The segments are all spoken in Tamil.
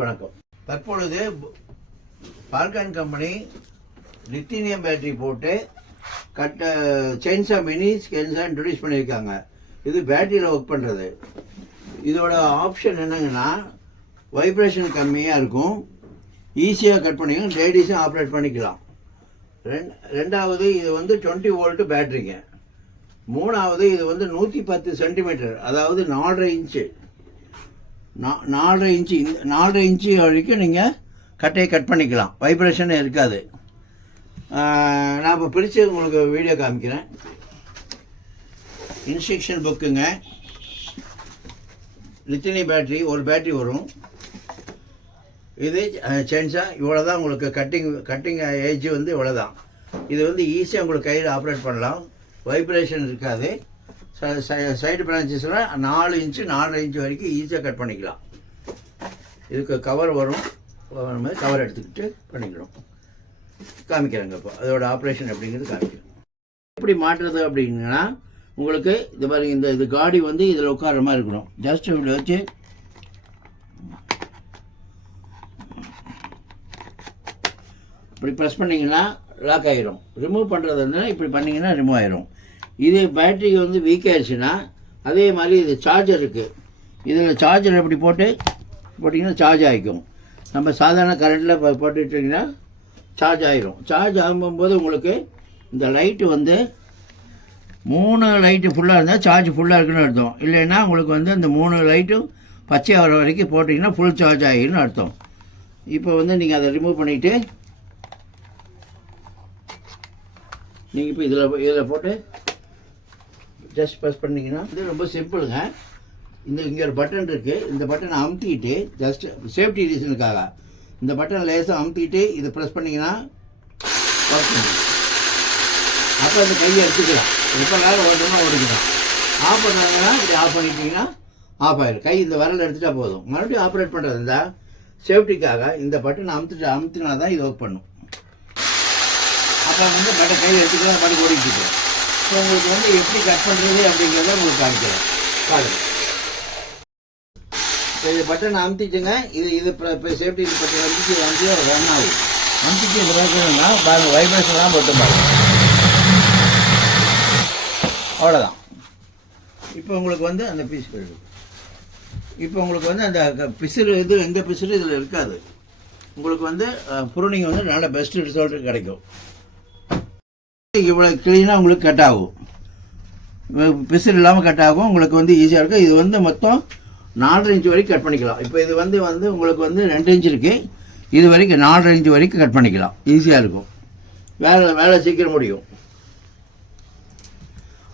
வணக்கம். தற்பொழுது பால்கான் கம்பெனி லித்தியம் பேட்டரி போட்டு செயின்ஸா மினி செயின்ஸா இன்ட்ரடியூஸ் பண்ணியிருக்காங்க. இது பேட்டரியில் ஒர்க் பண்ணுறது. இதோட ஆப்ஷன் என்னங்கன்னா வைப்ரேஷன் கம்மியாக இருக்கும், ஈஸியாக கட் பண்ணிக்கலாம், லேடிஸும் ஆப்ரேட் பண்ணிக்கலாம். ரெண்டாவது இது 20 வோல்ட் பேட்டரிங்க. மூணாவது இது 110 சென்டிமீட்டர், அதாவது 4.5 இன்ச்சு. 4.5 இன்ச்சு வரைக்கும் நீங்கள் கட்டையை கட் பண்ணிக்கலாம், வைப்ரேஷன் இருக்காது. நான் இப்போ பிரித்து உங்களுக்கு வீடியோ காமிக்கிறேன். இன்ஸ்ட்ரக்ஷன் புக்குங்க. லித்தியம் பேட்டரி, ஒரு பேட்டரி வரும். இது செயின்ஸா இவ்வளோ தான். உங்களுக்கு கட்டிங் ஏஜ் இவ்வளோ தான். இது ஈஸியாக உங்களுக்கு கையில் ஆப்ரேட் பண்ணலாம், வைப்ரேஷன் இருக்காது. சைடு பிரான்ச்சஸில் 4 இன்ச்சு 4.5 இன்ச்சு வரைக்கும் ஈஸியாக கட் பண்ணிக்கலாம். இதுக்கு கவர் வரும், கவர் எடுத்துக்கிட்டு பண்ணிக்கிறோம். காமிக்கிறேங்க. இப்போ அதோட ஆப்ரேஷன் எப்படிங்கிறது காமிக்கிறேன். எப்படி மாட்டுறது அப்படின்னா, உங்களுக்கு இது மாதிரி இது காடி இதில் உட்கார மாதிரி இருக்கணும். ஜஸ்ட் இப்படி வச்சு இப்படி ப்ரெஸ் பண்ணிங்கன்னா லாக் ஆகிரும். ரிமூவ் பண்ணுறதுன்னா இப்படி பண்ணிங்கன்னா ரிமூவ் ஆகிரும். இது பேட்டரிக்கு வீக் ஆயிடுச்சுன்னா அதே மாதிரி இது சார்ஜர் இருக்குது. இதில் சார்ஜர் எப்படி போட்டிங்கன்னா சார்ஜ் ஆகிக்கும். நம்ம சாதாரண கரண்ட்டில் போட்டுட்டிங்கன்னா சார்ஜ் ஆகிரும். சார்ஜ் ஆகும்போது உங்களுக்கு இந்த லைட்டு 3 லைட்டு ஃபுல்லாக இருந்தால் சார்ஜ் ஃபுல்லாக இருக்குன்னு அர்த்தம். இல்லைன்னா உங்களுக்கு அந்த 3 லைட்டும் பச்சை வர வரைக்கும் போட்டிங்கன்னா ஃபுல் சார்ஜ் ஆகிருன்னு அர்த்தம். இப்போ நீங்கள் அதை ரிமூவ் பண்ணிவிட்டு நீங்கள் இப்போ இதில் போட்டு ஜஸ்ட் ப்ரெஸ் பண்ணிங்கன்னா இது ரொம்ப சிம்பிளுங்க. இங்கே ஒரு பட்டன் இருக்குது. இந்த பட்டனை அமுத்திட்டு ஜஸ்ட் சேஃப்டி ரீசனுக்காக இந்த பட்டன் லேசாக அமுத்திட்டு இதை ப்ரெஸ் பண்ணிங்கன்னா ஒர்க் பண்ணும். அப்போ அந்த கையை எடுத்துக்கலாம். இப்போ நேரம் ஓடணும்னா ஓடிக்கலாம். ஆஃப் பண்ணுறாங்கன்னா இப்படி ஆஃப் பண்ணிட்டீங்கன்னா ஆஃப் ஆகிடும். கை இந்த விரல் எடுத்துகிட்டா போதும். மறுபடியும் ஆப்ரேட் பண்ணுறது இந்த சேஃப்டிக்காக இந்த பட்டனை அமுத்தினா தான் இது ஒர்க் பண்ணும். அப்போ பட்டன் கையில் எடுத்துக்கலாம், பாட்டு ஓடிட்டு இருக்கோம். ஸோ உங்களுக்கு எப்படி கட் பண்ணுறது அப்படிங்கிறத உங்களுக்கு காமிக்கிறேன். பாருங்க, இது பட்டன் அமுத்திட்டுங்க. இது இப்போ சேஃப்டி பட்டன் அமுத்திட்டு ரன் ஆகும். அமுத்திட்டு இது வைக்கணும்னா பாருங்கள், வைப்ரேஷன்லாம் போட்டு பாருங்கள். அவ்வளோதான். இப்போ உங்களுக்கு அந்த பீஸ் போயிடுது. இப்போ உங்களுக்கு அந்த பிசுறு எந்த பிசுறு இதில் இருக்காது. உங்களுக்கு ப்ரூனிங் நல்ல பெஸ்ட் ரிசல்ட் கிடைக்கும். இவ்வளோ க்ளீனாக உங்களுக்கு கட் ஆகும், பிசுறு இல்லாமல் கட் ஆகும். உங்களுக்கு ஈஸியாக இருக்கும். இது மொத்தம் 4.5 இன்ச்சு வரைக்கும் கட் பண்ணிக்கலாம். இப்போ இது உங்களுக்கு 2 இன்ச்சு இருக்குது. இது வரைக்கும் 4.5 இன்ச்சு வரைக்கும் கட் பண்ணிக்கலாம். ஈஸியாக இருக்கும். வேலை சீக்கிரம் முடியும்.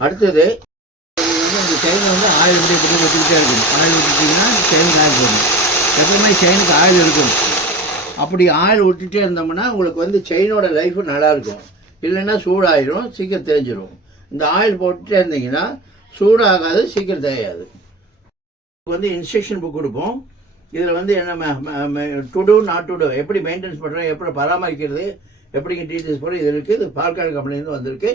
அடுத்தது இந்த செயினை ஆயில் இப்படி வச்சுக்கிட்டே இருக்கணும். ஆயில் விட்டுட்டிங்கன்னா செயின் ஆயில் போடணும். எப்பவுமே செயினுக்கு ஆயில் இருக்கணும். அப்படி ஆயில் விட்டுட்டே இருந்தோம்னா உங்களுக்கு செயினோட லைஃபு நல்லாயிருக்கும். இல்லைன்னா சூடாகிடும், சீக்கிரம் தேய்ஞ்சிரும். இந்த ஆயில் போட்டுகிட்டே இருந்தீங்கன்னா சூடாகாது, சீக்கிரம் தேயாது. இன்ஸ்ட்ரக்ஷன் புக் கொடுப்போம். இதில் என்ன to do not to do, எப்படி மெயின்டெனன்ஸ் பண்ணுறோம், எப்படி பராமரிக்கிறது, எப்படிங்க டீட்டெயில்ஸ் போகிறோம், இது இருக்குது. இது பால்கான் கம்பெனிலேருந்து வந்திருக்கு.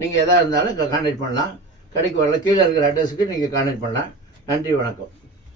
நீங்கள் எதாக இருந்தாலும் கான்டாக்ட் பண்ணலாம். கடைக்கு வரல, கீழே இருக்கிற அட்ரஸுக்கு நீங்கள் கான்டாக்ட் பண்ணலாம். நன்றி, வணக்கம்.